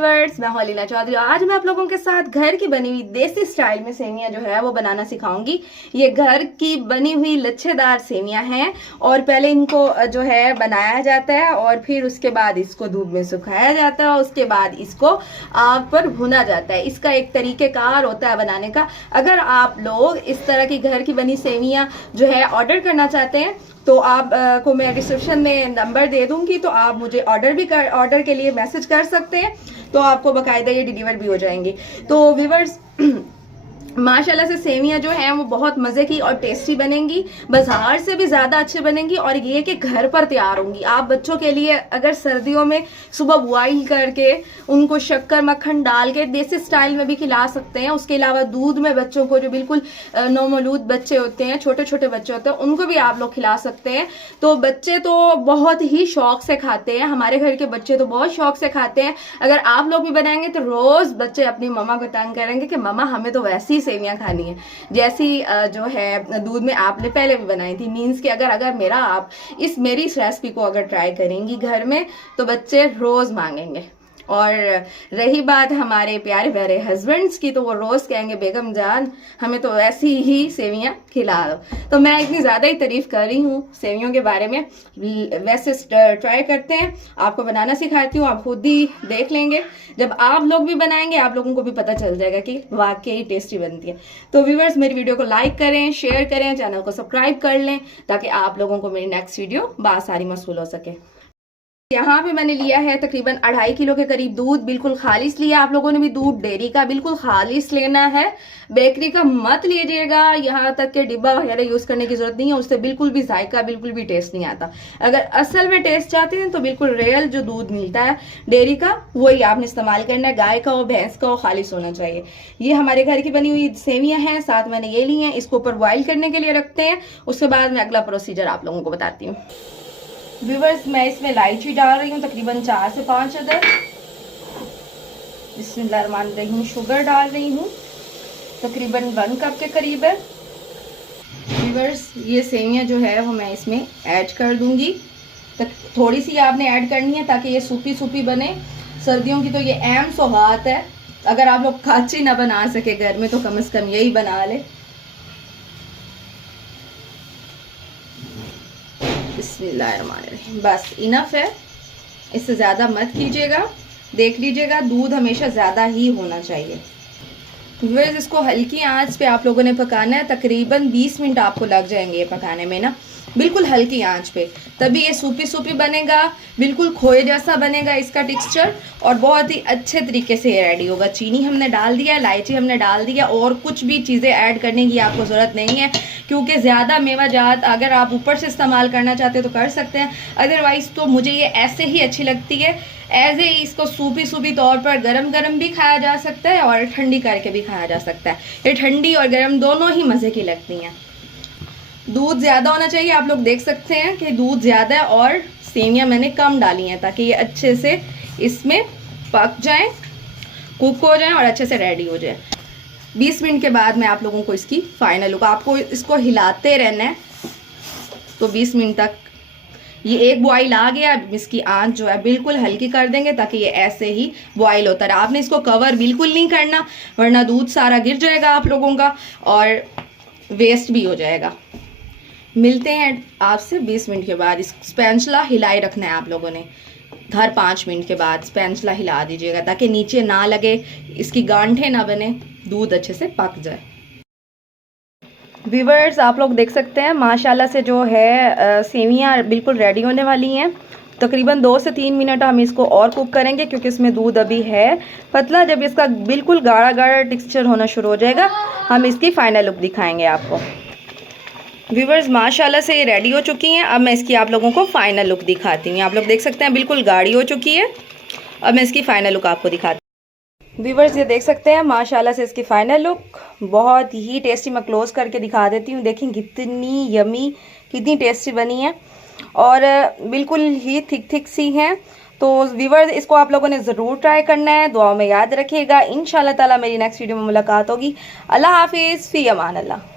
Viewers, मैं हौलीना चौधरी। आज मैं आप लोगों के साथ घर की बनी हुई देसी स्टाइल में सेवियां जो है वो बनाना सिखाऊंगी। ये घर की बनी हुई लच्छेदार सेवियां हैं और पहले इनको जो है बनाया जाता है और फिर उसके बाद इसको धूप में सुखाया जाता है और उसके बाद इसको आग पर भुना जाता है। इसका एक तरीकेकार होता है बनाने का। अगर आप लोग इस तरह की घर की बनी सेवियां जो है ऑर्डर करना चाहते हैं तो आप को मैं डिस्क्रिप्शन में नंबर दे दूंगी, तो आप मुझे ऑर्डर के लिए मैसेज कर सकते हैं, तो आपको बाकायदा ये डिलीवर भी हो जाएंगी। तो व्यूअर्स माशाल्लाह से सेवियां जो हैं वो बहुत मज़े की और टेस्टी बनेंगी, बाजार से भी ज़्यादा अच्छे बनेंगी और ये कि घर पर तैयार होंगी। आप बच्चों के लिए अगर सर्दियों में सुबह बॉईल करके उनको शक्कर मक्खन डाल के देसी स्टाइल में भी खिला सकते हैं। उसके अलावा दूध में बच्चों को जो बिल्कुल नौमौलूद बच्चे होते हैं, छोटे छोटे बच्चे होते हैं, उनको भी आप लोग खिला सकते हैं। तो बच्चे तो बहुत ही शौक से खाते हैं, हमारे घर के बच्चे तो बहुत शौक से खाते हैं। अगर आप लोग भी बनाएंगे तो रोज़ बच्चे अपनी मम्मा को तंग करेंगे कि मम्मा हमें तो वैसी सेवियां खानी है जैसी जो है दूध में आपने पहले भी बनाई थी। मीन्स कि अगर मेरा आप मेरी इस रेसिपी को अगर ट्राई करेंगी घर में तो बच्चे रोज मांगेंगे। और रही बात हमारे प्यारे प्यारे हस्बैंड्स की, तो वो रोज कहेंगे बेगम जान हमें तो ऐसी ही सेवियां खिला दो। तो मैं इतनी ज्यादा ही तारीफ कर रही हूँ सेवियों के बारे में। वैसे ट्राई करते हैं, आपको बनाना सिखाती हूँ, आप खुद ही देख लेंगे। जब आप लोग भी बनाएंगे आप लोगों को भी पता चल जाएगा कि वाकई टेस्टी बनती है। तो व्यूअर्स मेरी वीडियो को लाइक करें, शेयर करें, चैनल को सब्सक्राइब कर लें ताकि आप लोगों को मेरी नेक्स्ट वीडियो बासारी मौसूल हो सके। यहाँ पे मैंने लिया है तकरीबन 2.5 किलो के करीब दूध, बिल्कुल खालिस लिया। आप लोगों ने भी दूध डेयरी का बिल्कुल खालिस लेना है, बेकरी का मत लीजिएगा। यहाँ तक के डिब्बा वगैरह यूज करने की जरूरत नहीं है, उससे बिल्कुल भी जायका बिल्कुल भी टेस्ट नहीं आता। अगर असल में टेस्ट चाहते हैं तो बिल्कुल रियल जो दूध मिलता है डेयरी का वही आपने इस्तेमाल करना है। गाय का हो, भैंस का हो, खालिस होना चाहिए। ये हमारे घर की बनी हुई सेवियां हैं, साथ मैंने ये ली हैं। इसको ऊपर बॉइल करने के लिए रखते हैं, उसके बाद मैं अगला प्रोसीजर आप लोगों को बताती हूँ। व्यूअर्स मैं इसमें इलायची डाल रही हूँ तकरीबन 4 से 5 अदद। बिस्मिल्लाहिर्रहमानिर्रहीम। शुगर डाल रही हूँ तकरीबन 1 कप के करीब है। व्यूअर्स ये सेवियाँ जो है वो मैं इसमें ऐड कर दूंगी। थोड़ी सी आपने ऐड करनी है ताकि ये सूपी सूपी बने। सर्दियों की तो ये अहम सौगात है, अगर आप लोग काची ना बना सके घर में तो कम से कम यही बना ले। बिस्मिल्लाहिर्रहमानिर्रहीम। बस इनफ है, इससे ज़्यादा मत कीजिएगा। देख लीजिएगा दूध हमेशा ज़्यादा ही होना चाहिए। फिर इसको हल्की आंच पे आप लोगों ने पकाना है, तकरीबन 20 मिनट आपको लग जाएंगे ये पकाने में ना, बिल्कुल हल्की आंच पे, तभी ये सूपी सूपी बनेगा, बिल्कुल खोए जैसा बनेगा इसका टेक्सचर और बहुत ही अच्छे तरीके से ये रेडी होगा। चीनी हमने डाल दिया, इलायची हमने डाल दिया और कुछ भी चीज़ें ऐड करने की आपको ज़रूरत नहीं है, क्योंकि ज़्यादा मेवा जात अगर आप ऊपर से इस्तेमाल करना चाहते हैं तो कर सकते हैं। अदरवाइज़ तो मुझे ये ऐसे ही अच्छी लगती है, ऐसे ही इसको सूपी सूपी तौर पर गरम गरम भी खाया जा सकता है और ठंडी करके भी खाया जा सकता है। ये ठंडी और गरम दोनों ही मज़े की लगती हैं। दूध ज़्यादा होना चाहिए, आप लोग देख सकते हैं कि दूध ज़्यादा है और सेवियां मैंने कम डाली हैं ताकि ये अच्छे से इसमें पक जाएं, कुक हो जाएं और अच्छे से रेडी हो जाए। 20 मिनट के बाद मैं आप लोगों को इसकी फाइनल लुक, आपको इसको हिलाते रहना है। तो 20 मिनट तक ये एक बॉईल आ गया। अब इसकी आंच जो है बिल्कुल हल्की कर देंगे ताकि ये ऐसे ही बॉईल होता रहे। आपने इसको कवर बिल्कुल नहीं करना वरना दूध सारा गिर जाएगा आप लोगों का और वेस्ट भी हो जाएगा। मिलते हैं आपसे 20 मिनट के बाद। इस स्पैचुला हिलाए रखना है आप लोगों ने, हर 5 मिनट के बाद स्पैचुला हिला दीजिएगा ताकि नीचे ना लगे, इसकी गांठें ना बने, दूध अच्छे से पक जाए। व्यूअर्स आप लोग देख सकते हैं माशाल्लाह से जो है सेवियां बिल्कुल रेडी होने वाली हैं। तकरीबन 2 से 3 मिनट हम इसको और कुक करेंगे क्योंकि इसमें दूध अभी है पतला। जब इसका बिल्कुल गाढ़ा गाढ़ा टेक्सचर होना शुरू हो जाएगा हम इसकी फाइनल लुक दिखाएंगे आपको। व्यूअर्स माशाल्लाह से ये रेडी हो चुकी हैं। अब मैं इसकी आप लोगों को फाइनल लुक दिखाती हूँ। आप लोग देख सकते हैं बिल्कुल गाढ़ी हो चुकी है। अब मैं इसकी फाइनल लुक आपको दिखाती हूँ। व्यूअर्स ये देख सकते हैं माशाल्लाह से इसकी फाइनल लुक बहुत ही टेस्टी। मैं क्लोज करके दिखा देती हूँ, देखें कितनी यमी, कितनी टेस्टी बनी है और बिल्कुल ही थिक सी हैं। तो व्यूअर्स इसको आप लोगों ने ज़रूर ट्राई करना है, दुआ में याद रखिएगा। इंशाल्लाह ताला मेरी नेक्स्ट वीडियो में मुलाकात होगी। अल्लाह हाफिज़, फ़ी अमान अल्लाह।